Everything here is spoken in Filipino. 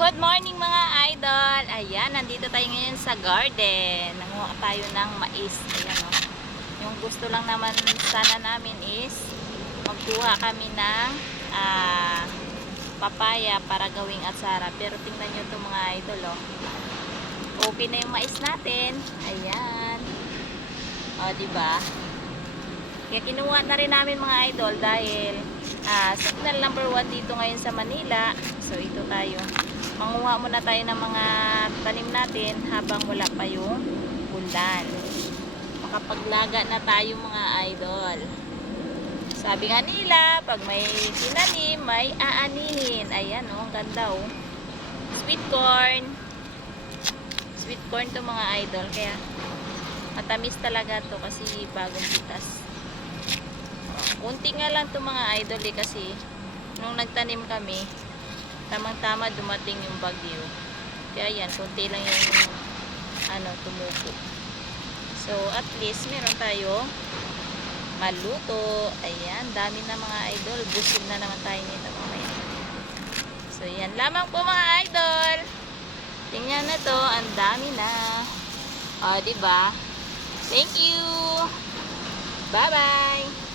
Good morning mga idol. Ayan, nandito tayo ngayon sa garden. Nanguha tayo ng mais. Ayan, oh. Yung gusto lang naman sana namin is magkuha kami ng papaya para gawing atsara. Pero tingnan nyo ito mga idol, oh. Okay na yung mais natin. Ayan. O, diba? Kaya kinuha na rin namin mga idol dahil signal number 1 dito ngayon sa Manila. So, ito tayo. Manguha muna tayo ng mga tanim natin habang wala pa yung ulan. Makapaglaga na tayo mga idol. Sabi nga nila, pag may tinanim, may aanihin. Ayan o, ang ganda o. Sweet corn. Sweet corn to mga idol. Kaya matamis talaga to kasi bagong pitas. Kunti nga lang to mga idol kasi nung nagtanim kami, tamang-tama dumating yung bagyo. Kaya yan, kunti lang yung tumubo. So, at least meron tayo maluto. Ayan, dami na mga idol. Busog na naman tayo nito mamaya. So, yan lamang po mga idol. Tingnan na to, ang dami na. O, diba? Thank you! Bye-bye!